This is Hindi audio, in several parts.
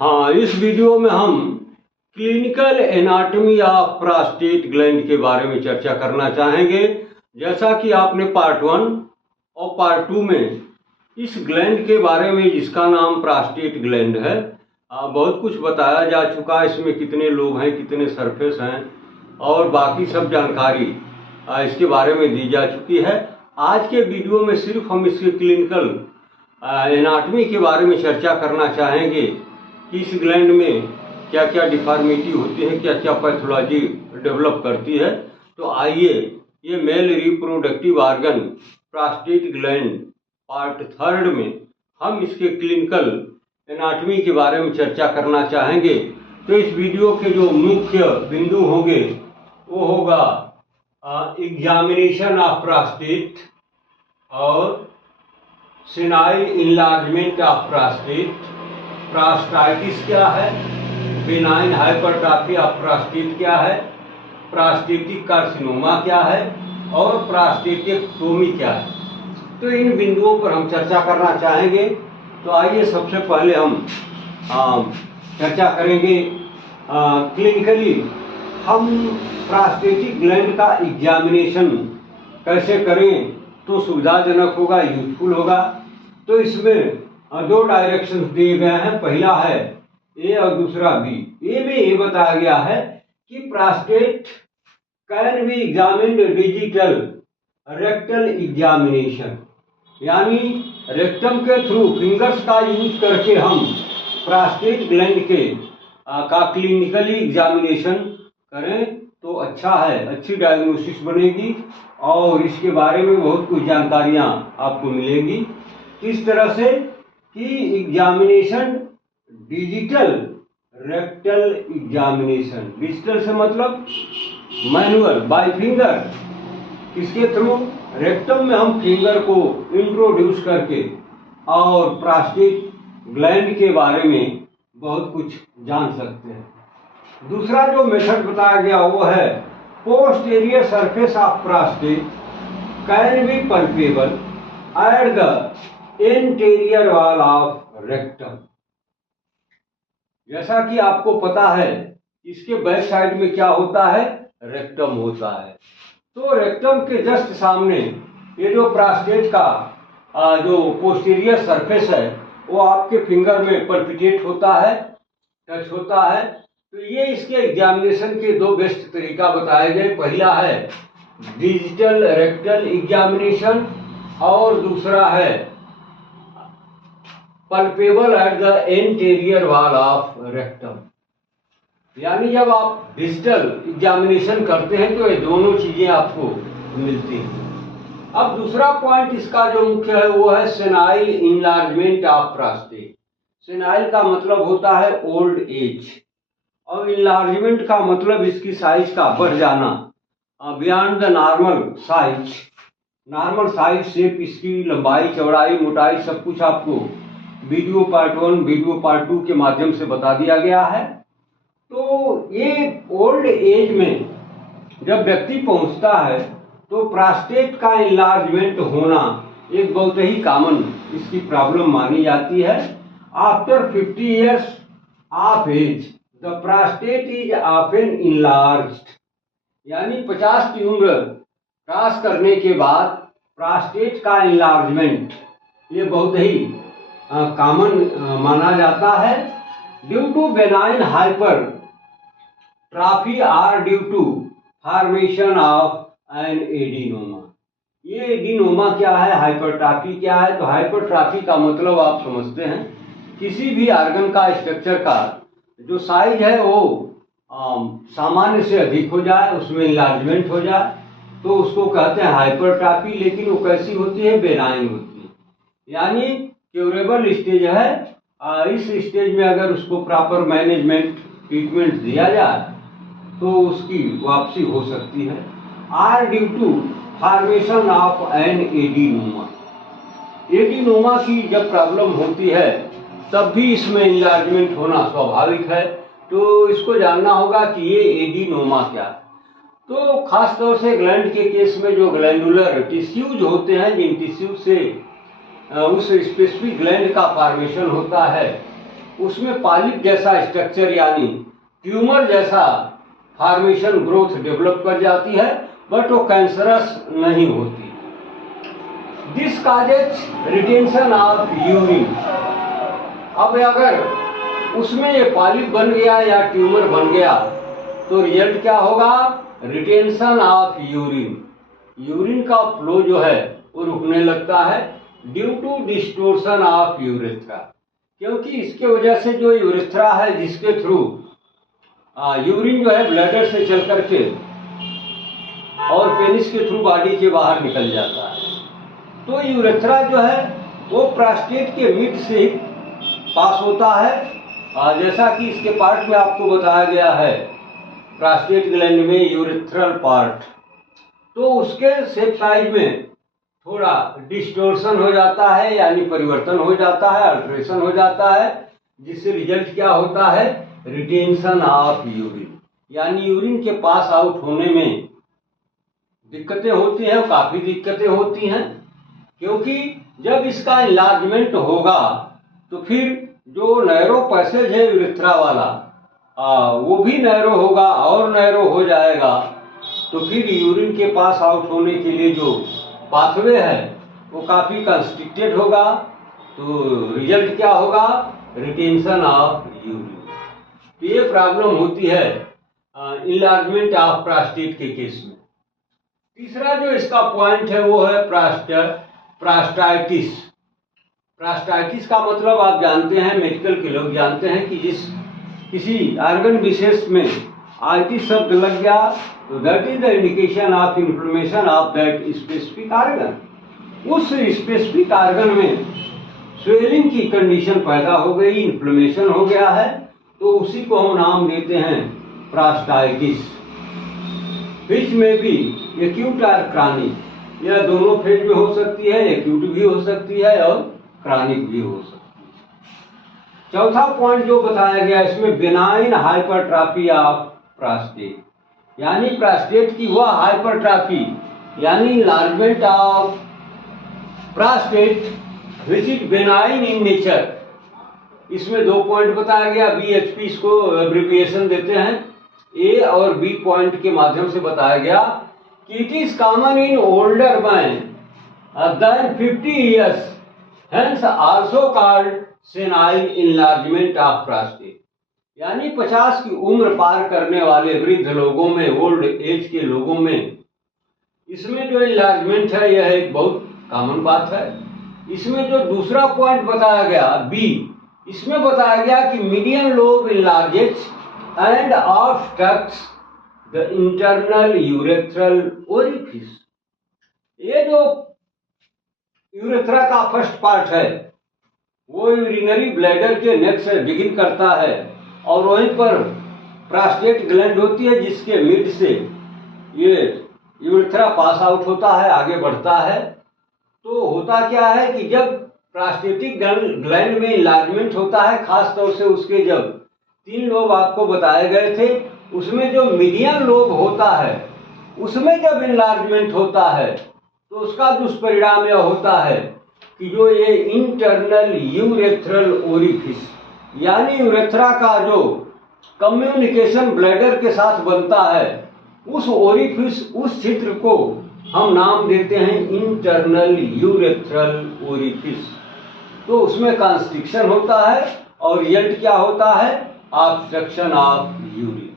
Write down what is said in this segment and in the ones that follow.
हाँ, इस वीडियो में हम clinical anatomy of prostate gland के बारे में चर्चा करना चाहेंगे। जैसा कि आपने पार्ट 1 और पार्ट 2 में इस ग्लैंड के बारे में, जिसका नाम प्रोस्टेट ग्लैंड है, बहुत कुछ बताया जा चुका है। इसमें कितने लोब हैं, कितने सरफेस हैं और बाकी सब जानकारी इसके बारे में दी जा चुकी है। आज के वीडियो में सिर्फ हम इसके क्लिनिकल एनाटॉमी के बारे में चर्चा करना चाहेंगे कि इस ग्लैंड में क्या क्या डिफॉर्मिटी होती है, क्या क्या पैथोलॉजी डेवलप करती है। तो आइए, ये male reproductive organ prostate gland part 3 में हम इसके क्लिनिकल एनाटॉमी के बारे में चर्चा करना चाहेंगे। तो इस वीडियो के जो मुख्य बिंदु होंगे वो होगा एग्जामिनेशन ऑफ प्रोस्टेट और सेनाइल इनलार्जमेंट ऑफ प्रोस्टेट, प्रोस्टाइटिस क्या है, बेनाइन हाइपरट्रॉफी ऑफ प्रोस्टेट क्या है, प्रोस्टेटिक कार्सिनोमा क्या है और प्रोस्टेटेक्टोमी क्या है। तो इन बिंदुओं पर हम चर्चा करना चाहेंगे। तो आइए, सबसे पहले हम चर्चा करेंगे क्लिनिकली हम प्रोस्टेटिक ग्लैंड का एग्जामिनेशन कैसे करें तो सुविधाजनक होगा, यूजफुल होगा। तो इसमें दो डायरेक्शन दिए गए हैं, पहला है ए और दूसरा बी। ए में ये बताया गया है कि prostate can be examined digital rectal examination, यानी रेक्टम के थ्रू फिंगर्स का यूज करके हम प्रोस्टेट ग्लैंड के का क्लिनिकली एग्जामिनेशन करें तो अच्छा है, अच्छी डायग्नोसिस बनेगी और इसके बारे में बहुत कुछ जानकारियां आपको मिलेंगी। किस तरह से कि examination digital rectal examination, digital से मतलब मैनुअल बाय फिंगर, किसके थ्रू, रेक्टम में हम फिंगर को इंट्रोड्यूस करके और प्रोस्टेट ग्लैंड के बारे में बहुत कुछ जान सकते हैं। दूसरा जो मेथड बताया गया वो है posterior surface of prostate can be palpebral at the anterior wall of rectum. जैसा कि आपको पता है, इसके बैक साइड में क्या होता है, रेक्टम होता है। तो रेक्टम के जस्ट सामने ये जो प्रोस्टेट का जो पोस्टीरियर सरफेस है वो आपके फिंगर में पल्पिटेट होता है, टच होता है। तो ये इसके एग्जामिनेशन के दो बेस्ट तरीका बताए गए। पहला है डिजिटल रेक्टल एग्जामिनेशन और दूसरा है palpebral at the anterior wall of rectum. यानी जब आप डिजिटल एग्जामिनेशन करते हैं तो ये दोनों चीजें आपको मिलती हैं। अब दूसरा पॉइंट इसका जो मुख्य है वो है senile enlargement of prostate. Senile का मतलब होता है ओल्ड एज और इनलार्जमेंट का मतलब इसकी साइज का बढ़ जाना, beyond the normal size. Normal size shape, इसकी लंबाई, चौड़ाई, मोटाई सब कुछ आपको वीडियो पार्ट 1 वीडियो पार्ट 2 के माध्यम से बता दिया गया है। तो ये ओल्ड एज में जब व्यक्ति पहुंचता है तो प्रोस्टेट का इनलार्जमेंट होना एक बहुत ही कॉमन इसकी प्रॉब्लम मानी जाती है। After 50 years of age the prostate is often enlarged, यानी 50 की उम्र क्रॉस करने के बाद प्रोस्टेट का इनलार्जमेंट ये बहुत ही कॉमन माना जाता है। Due to benign hypertrophy or due to formation of an adenoma. ये एडिनोमा क्या है, हाइपरट्रॉफी क्या है? तो हाइपरट्रॉफी का मतलब आप समझते हैं, किसी भी ऑर्गन का स्ट्रक्चर का जो साइज है वो सामान्य से अधिक हो जाए, उसमें इनलार्जमेंट हो जाए तो उसको कहते हैं हाइपरट्रॉफी। लेकिन वो कैसी होती है, बेनाइन होती है, यानी क्यूरेबल स्टेज है। इस स्टेज में अगर उसको प्रॉपर मैनेजमेंट ट्रीटमेंट दिया जाए तो उसकी वापसी हो सकती है। Or due to formation of an adenoma. Adenoma की जब प्रॉब्लम होती है तब भी इसमें इनलार्जमेंट होना स्वाभाविक है। तो इसको जानना होगा कि ये एडिनोमा क्या है। तो खास तौर से ग्लैंड के केस में जो ग्लैंडुलर टिश्यूज होते हैं, जिन टिश्यू से उस स्पेसिफिक ग्लैंड का फॉर्मेशन होता है, उसमें पॉलिप जैसा स्ट्रक्चर यानी ट्यूमर जैसा फॉर्मेशन ग्रोथ डेवलप कर जाती है, बट वो कैंसरस नहीं होती। This causes retention of urine. अब अगर उसमें ये पॉलिप बन गया या ट्यूमर बन गया तो रिजल्ट क्या होगा? Retention of urine. यूरिन का फ्लो जो है वो रुकने लगता है due to distortion of urethra, क्योंकि इसके वजह से जो यूरेथ्रा है जिसके थ्रू यूरिन जो है ब्लैडर से चल करके और पेनिस के थ्रू बॉडी के बाहर निकल जाता है, तो यूरेथ्रा जो है वो प्रोस्टेट के मिड से ही पास होता है। जैसा कि इसके पार्ट में आपको बताया गया है, प्रोस्टेट ग्लैंड में यूरेथ्रल पार्ट, तो उसके शेप साइज में थोड़ा डिस्टोर्शन हो जाता है, यानी परिवर्तन हो जाता है, अल्ट्रेशन हो जाता है, जिससे रिजल्ट क्या होता है? रिटेंशन ऑफ यूरिन, यानी यूरिन के पास आउट होने में दिक्कतें होती हैं, काफी दिक्कतें होती हैं, क्योंकि जब इसका इनलार्जमेंट होगा तो फिर जो नैरो पैसेज है यूरेथ्रा वाला वो भी नैरो होगा और नैरो हो जाएगा, तो फिर यूरिन के पास आउट होने के लिए जो पाथवे है वो काफी कंस्ट्रिक्टेड होगा, तो रिजल्ट क्या होगा? Retention of urine. तो ये प्रॉब्लम होती है इनलार्जमेंट ऑफ प्रोस्टेट के केस में। तीसरा जो इसका पॉइंट है वो है प्रोस्टाइटिस। प्रोस्टाइटिस का मतलब आप जानते हैं, मेडिकल के लोग जानते हैं कि जिस किसी ऑर्गन विशेष में आइटिस शब्द लग गया तो that is the indication of inflammation of that specific organ. उस स्पेसिफिक ऑर्गन में स्वेलिंग की कंडीशन पैदा हो गई, इन्फ्लेमेशन हो गया है, तो उसी को हम नाम देते हैं प्रोस्टाइटिस। विच में भी एक्यूट और क्रॉनिक, यह दोनों फेज में हो सकती है, एक्यूट भी हो सकती है और क्रॉनिक भी हो सकती है। चौथा पॉइंट जो बताया गया इसमें बेनाइन हाइपरट्रॉफी ऑफ प्रोस्टेट, यानी प्रोस्टेट की वह हाइपरट्रॉफी यानी enlargement of prostate which is benign in nature. इसमें 2 पॉइंट बताया गया, BHP इसको एब्रिविएशन देते हैं, ए और बी पॉइंट के माध्यम से बताया गया कि it is common in older man than 50 years, hence also called senile enlargement of prostate, यानी 50 की उम्र पार करने वाले वृद्ध लोगों में, ओल्ड एज के लोगों में इसमें जो इनलार्जमेंट है यह एक बहुत कॉमन बात है। इसमें जो दूसरा पॉइंट बताया गया बी, इसमें बताया गया कि median lobe enlarges and obstructs the internal urethral orifice. ये जो यूरेथ्रा का फर्स्ट पार्ट है वो यूरिनरी ब्लैडर के नेक से बिगिन करता है और वहीं पर प्रोस्टेट ग्लैंड होती है जिसके मिड से ये यूरेथ्रा पास आउट होता है, आगे बढ़ता है। तो होता क्या है कि जब प्रोस्टेटिक ग्लैंड में इनलार्जमेंट होता है, खास तौर से उसके जब 3 लोब आपको बताए गए थे, उसमें जो मीडियन लोब होता है उसमें जब इनलार्जमेंट होता है तो उसका दुष्परिणाम यह होता है कि जो ये इंटरनल यूरेथ्रल ओरिफिस यानी यूरेथ्रा का जो कम्युनिकेशन ब्लैडर के साथ बनता है, उस ओरिफिस, उस क्षेत्र को हम नाम देते हैं इंटरनल यूरेथ्रल ओरिफिस। तो उसमें कंस्ट्रिक्शन होता है और रिजल्ट क्या होता है? Obstruction of urine.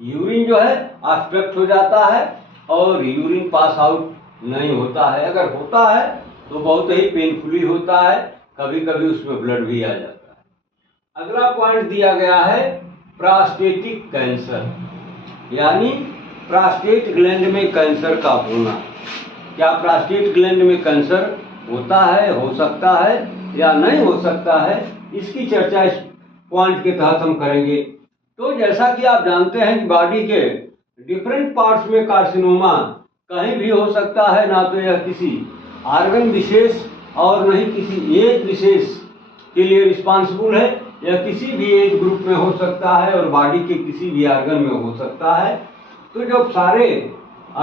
यूरिन जो है ऑब्स्ट्रक्ट हो जाता है और यूरिन पास आउट नहीं होता है, अगर होता है तो बहुत ही पेनफुली होता है, कभी कभी उसमें ब्लड भी आ जाता है। अगला पॉइंट दिया गया है प्रोस्टेटिक कैंसर, यानी प्रोस्टेट ग्लैंड में कैंसर का होना। क्या प्रोस्टेट ग्लैंड में कैंसर होता है, हो सकता है या नहीं हो सकता है, इसकी चर्चा इस पॉइंट के तहत हम करेंगे। तो जैसा कि आप जानते हैं कि बॉडी के डिफरेंट पार्ट्स में कार्सिनोमा कहीं भी हो सकता है, ना तो यह किसी ऑर्गन विशेष और नहीं किसी एज विशेष के लिए रिस्पॉन्सिबल है, यह किसी भी एज ग्रुप में हो सकता है और बॉडी के किसी भी ऑर्गन में हो सकता है। तो जब सारे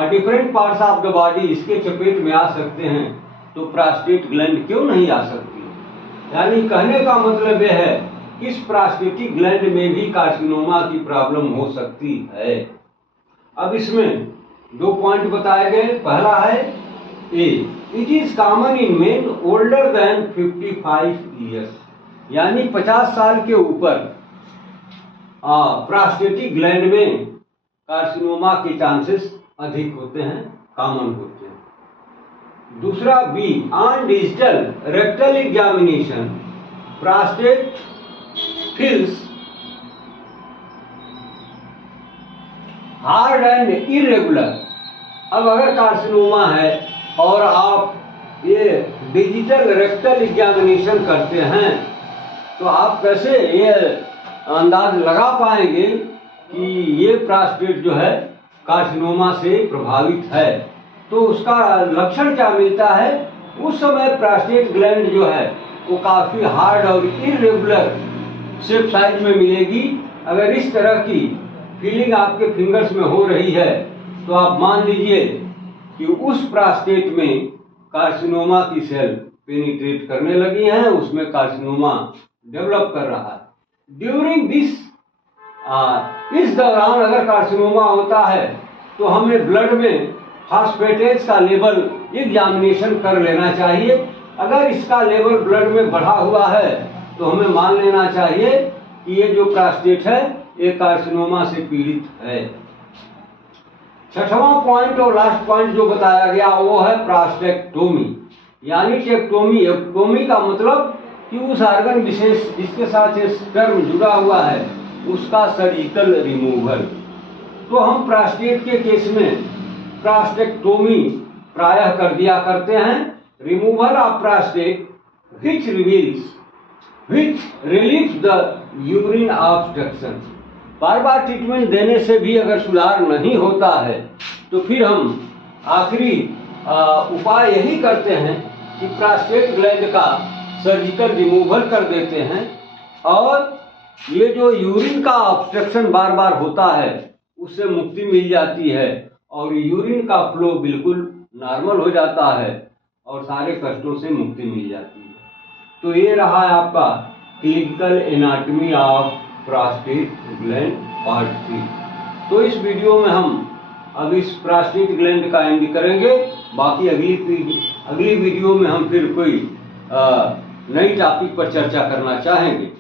different parts of the body इसके चपेट में आ सकते हैं तो प्रोस्टेट ग्लैंड क्यों नहीं आ सकती? यानी कहने का मतलब यह है इस प्रोस्टेटिक ग्लैंड में भी कार्सिनोमा की प्रॉब्लम हो सकती है। अब इसमें 2 पॉइंट बताए गए। पहला है A, it is common in men older than 55 years, यानी 50 साल के ऊपर प्रोस्टेटिक ग्लैंड में कार्सिनोमा के चांसेस अधिक होते हैं, कॉमन होते हैं। दूसरा B, on digital rectal examination prostate feels hard and irregular. अब अगर कार्सिनोमा है और आप ये डिजिटल रेक्टल एग्जामिनेशन करते हैं तो आप कैसे ये अंदाज लगा पाएंगे कि ये प्रोस्टेट जो है कार्सिनोमा से प्रभावित है? तो उसका लक्षण क्या मिलता है? उस समय प्रोस्टेट ग्लैंड जो है वो काफी हार्ड और इरेगुलर शेप साइज में मिलेगी। अगर इस तरह की फीलिंग आपके फिंगर्स में हो रही है तो आप मान लीजिए कि उस प्रोस्टेट में कार्सिनोमा की सेल पेनिट्रेट करने लगी हैं, उसमें कार्सिनोमा डेवलप कर रहा है। ड्यूरिंग दिस इस दौरान अगर कार्सिनोमा होता है तो हमें ब्लड में फास्फेटेज का लेवल एग्जामिनेशन कर लेना चाहिए। अगर इसका लेवल ब्लड में बढ़ा हुआ है तो हमें मान लेना चाहिए कि ये जो प्रोस्टेट है ये कार्सिनोमा से पीड़ित है। छठवां पॉइंट और लास्ट पॉइंट जो बताया गया वो है प्रोस्टेक्टोमी, यानी टेक्टोमी। एक्टोमी का मतलब कि उस ऑर्गन विशेष जिसके साथ ये स्पर्म जुड़ा हुआ है उसका सर्जिकल रिमूवल। तो हम प्रोस्टेट के केस में प्रोस्टेक्टोमी प्रायः कर दिया करते हैं। Removal of prostate which relieves the urine obstruction। Bar bar treatment देने से भी अगर सुधार नहीं होता है तो फिर हम आखिरी उपाय यही करते हैं कि प्रोस्टेट ग्लैंड का सर्जिकल रिमूवल कर देते हैं और ये जो यूरिन का ऑब्स्ट्रक्शन बार बार होता है उससे मुक्ति मिल जाती है और यूरिन का फ्लो बिल्कुल नॉर्मल हो जाता है और सारे कष्टों से मुक्ति मिल जाती है। तो ये रहा है आपका clinical anatomy of prostate gland part 3। तो इस वीडियो में हम अब इस प्रोस्टेट ग्लैंड का एंड करेंगे। बाकी अगली वीडियो में हम फिर कोई नई टॉपिक पर चर्चा करना चाहेंगे।